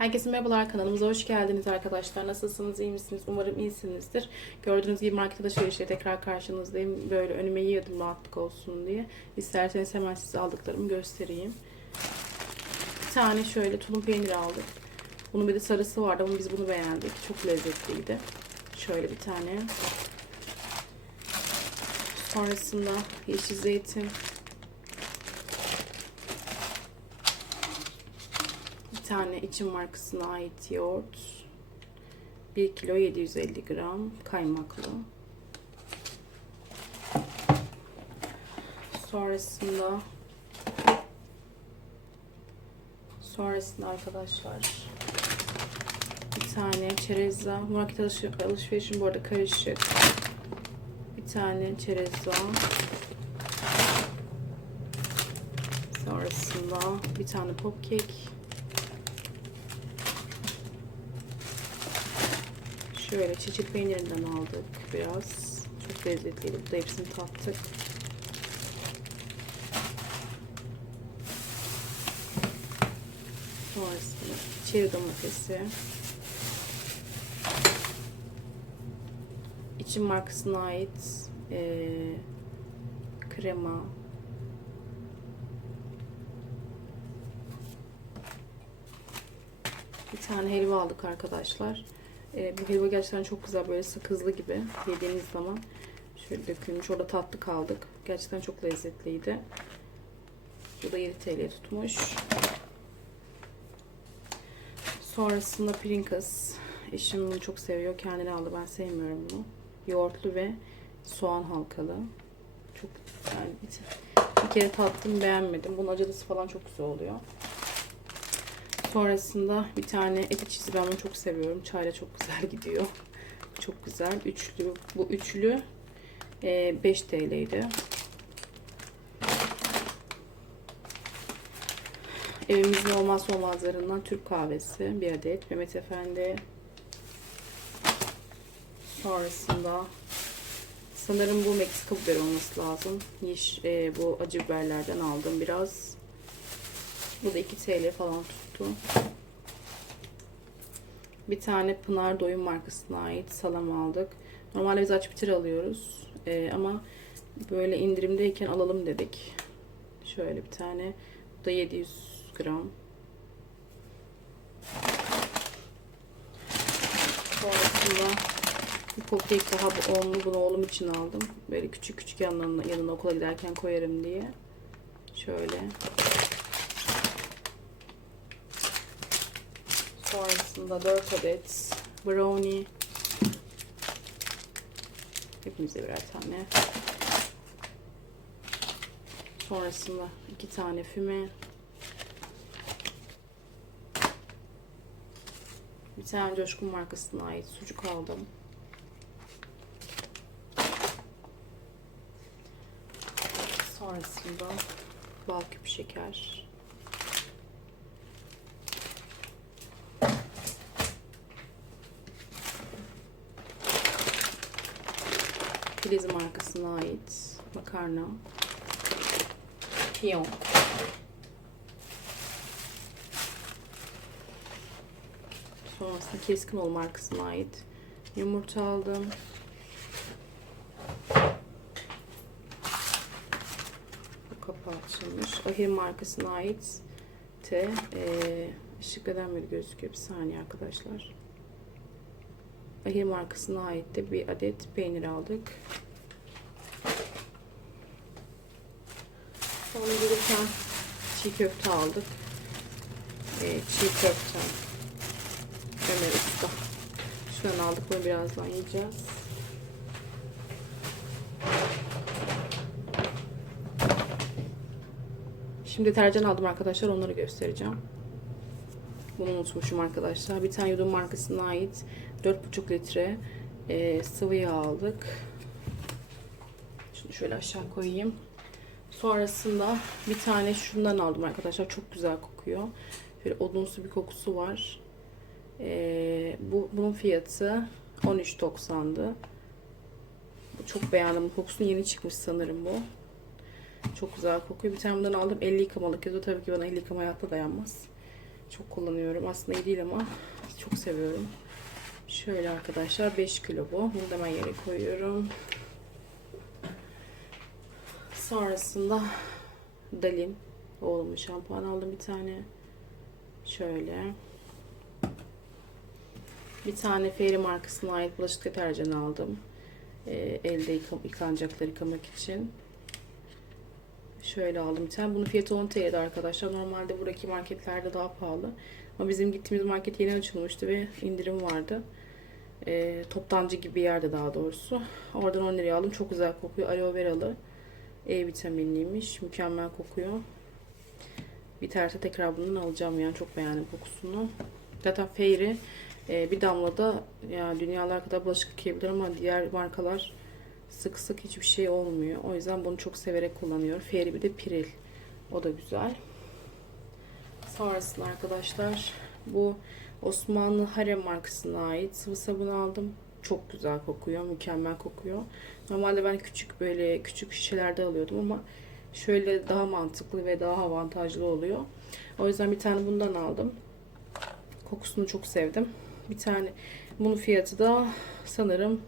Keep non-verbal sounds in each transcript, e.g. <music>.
Herkese merhabalar kanalımıza hoş geldiniz arkadaşlar. Nasılsınız, iyi misiniz? Umarım iyisinizdir. Gördüğünüz gibi market alışverişle tekrar karşınızdayım. Böyle önüme yiyordum rahatlık olsun diye. İsterseniz hemen size aldıklarımı göstereyim. Bir tane şöyle tulum peyniri aldık. Bunun bir de sarısı vardı ama biz bunu beğendik. Çok lezzetliydi. Şöyle bir tane. Sonrasında yeşil zeytin. Tane için markasına ait yoğurt. 1 kilo 750 gram kaymaklı. Sonrasında sonrasında arkadaşlar bir tane çerezza. Market alış alışverişim bu arada karışık. Bir tane çerezza. Sonrasında bir tane pop kek. Şöyle çiçek peynirinden aldık biraz. Çok lezzetliydi. Bu da hepsini tattık. Sonrasında çeri domatesi. İçin markasına ait eee, krema. Bir tane helva aldık arkadaşlar. Ee, bu helva gerçekten çok güzel böyle sakızlı gibi yediğiniz zaman şöyle dökülmüş. Orada tatlı kaldık. Gerçekten çok lezzetliydi. Bu da 7 TL tutmuş. Sonrasında Pringles. Eşim bunu çok seviyor. Kendine aldı. Ben sevmiyorum bunu. Yoğurtlu ve soğan halkalı. Çok yani bir, bir kere tattım beğenmedim. Bunun acılısı falan çok güzel oluyor. Sonrasında bir tane eti çizi ben bunu çok seviyorum. Çayla çok güzel <laughs> gidiyor. Çok güzel. Üçlü. Bu üçlü e, 5 TL'ydi. Evimizin olmazsa olmazlarından Türk kahvesi bir adet. Mehmet Efendi. Sonrasında sanırım bu Meksika biberi olması lazım. Yeş, e, bu acı biberlerden aldım biraz. Bu da 2 TL falan tuttu. Bir tane Pınar Doyum markasına ait salam aldık. Normalde biz aç bitir alıyoruz. Ee, ama böyle indirimdeyken alalım dedik. Şöyle bir tane. Bu da 700 gram. Sonrasında bir popkek daha bu onlu bunu oğlum için aldım. Böyle küçük küçük yanlarına, yanına okula giderken koyarım diye. Şöyle. Sonrasında 4 adet brownie. Hepimize birer tane. Sonrasında 2 tane füme. Bir tane Coşkun markasına ait sucuk aldım. Sonrasında bal küp şeker. Markasına ait makarna. Piyon. Sonrasında Keskinoğlu markasına ait yumurta aldım. Bu kapağı açılmış. Ahir markasına ait te e, ışık neden böyle gözüküyor? Bir saniye arkadaşlar. Ahir markasına ait de bir adet peynir aldık. Sonra gelirken çiğ köfte aldık. Ee, çiğ köfte. Ömer Usta. Şundan aldık bunu birazdan yiyeceğiz. Şimdi deterjan aldım arkadaşlar. Onları göstereceğim. Bunu unutmuşum arkadaşlar. Bir tane yudum markasına ait 4,5 litre e, sıvı yağ aldık. Şunu şöyle aşağı koyayım. Sonrasında bir tane şundan aldım arkadaşlar. Çok güzel kokuyor. Böyle odunsu bir kokusu var. E, bu Bunun fiyatı 13.90'dı. Çok beğendim. Kokusu yeni çıkmış sanırım bu. Çok güzel kokuyor. Bir tane bundan aldım. 50 yıkamalık yazıyor. Tabii ki bana 50 yıkama hayatta dayanmaz. Çok kullanıyorum. Aslında iyi değil ama çok seviyorum. Şöyle arkadaşlar 5 kilo bu. Bunu da ben yere koyuyorum. Sonrasında Dalin oğlumun şampuan aldım bir tane. Şöyle. Bir tane Fairy markasına ait bulaşık deterjanı aldım. Ee, elde yıka- yıkanacakları yıkamak için. Şöyle aldım bir tane. Bunun fiyatı 10 TL'di arkadaşlar. Normalde buradaki marketlerde daha pahalı. Ama bizim gittiğimiz market yeni açılmıştı ve indirim vardı. Ee, toptancı gibi bir yerde daha doğrusu. Oradan 10 liraya aldım. Çok güzel kokuyor. Aloe veralı. E vitaminliymiş. Mükemmel kokuyor. Biterse tekrar bundan alacağım yani. Çok beğendim kokusunu. Zaten Fairy e, bir damla da yani dünyalar kadar bulaşık yıkayabilir ama diğer markalar sık sık hiçbir şey olmuyor. O yüzden bunu çok severek kullanıyorum. Fairy bir de Piril. O da güzel. Sonrasında arkadaşlar bu Osmanlı Harem markasına ait sıvı sabun aldım. Çok güzel kokuyor. Mükemmel kokuyor. Normalde ben küçük böyle küçük şişelerde alıyordum ama şöyle daha mantıklı ve daha avantajlı oluyor. O yüzden bir tane bundan aldım. Kokusunu çok sevdim. Bir tane bunun fiyatı da sanırım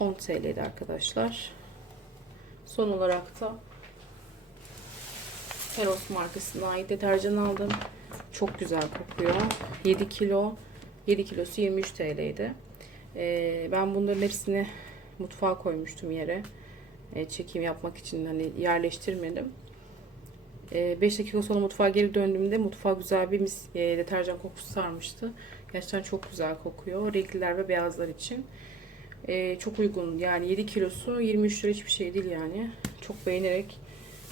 10 TL'ydi arkadaşlar. Son olarak da Teros markasına ait deterjan aldım. Çok güzel kokuyor. 7 kilo 7 kilosu 23 TL'ydi. Ee, ben bunların hepsini mutfağa koymuştum yere. Ee, çekim yapmak için hani yerleştirmedim. 5 dakika sonra mutfağa geri döndüğümde mutfağa güzel bir mis, e, deterjan kokusu sarmıştı. Gerçekten çok güzel kokuyor. Renkliler ve beyazlar için. Ee, çok uygun. Yani 7 kilosu 23 lira hiçbir şey değil yani. Çok beğenerek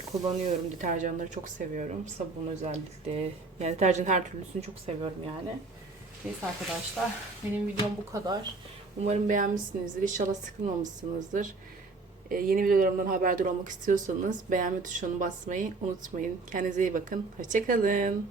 kullanıyorum. Deterjanları çok seviyorum. Sabun özellikle. Yani deterjan her türlüsünü çok seviyorum yani. Neyse arkadaşlar. Benim videom bu kadar. Umarım beğenmişsinizdir. İnşallah sıkılmamışsınızdır. Ee, yeni videolarımdan haberdar olmak istiyorsanız beğenme tuşuna basmayı unutmayın. Kendinize iyi bakın. Hoşçakalın.